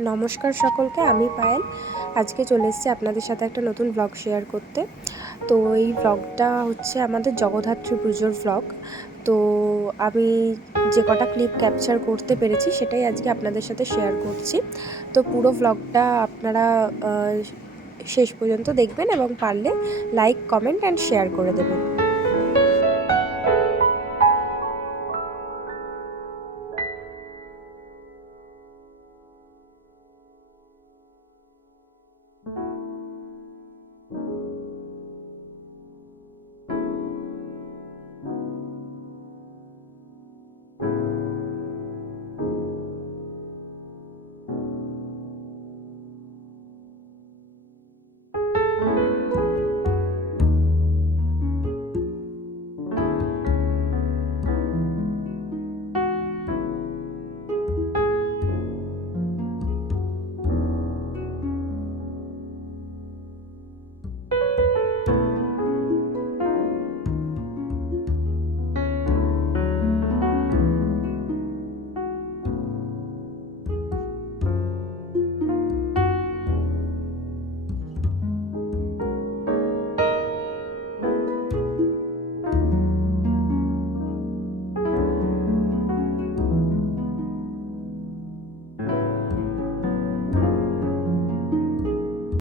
নমস্কার সকলকে, আমি পায়েল। আজকে চলে এসেছি আপনাদের সাথে একটা নতুন ব্লগ শেয়ার করতে। তো এই ব্লগটা হচ্ছে আমাদের জগদ্ধাত্রী পুজোর ব্লগ। তো আমি যে কটা ক্লিপ ক্যাপচার করতে পেরেছি সেটাই আজকে আপনাদের সাথে শেয়ার করছি। তো পুরো ব্লগটা আপনারা শেষ পর্যন্ত দেখবেন এবং পারলে লাইক, কমেন্ট অ্যান্ড শেয়ার করে দেবেন।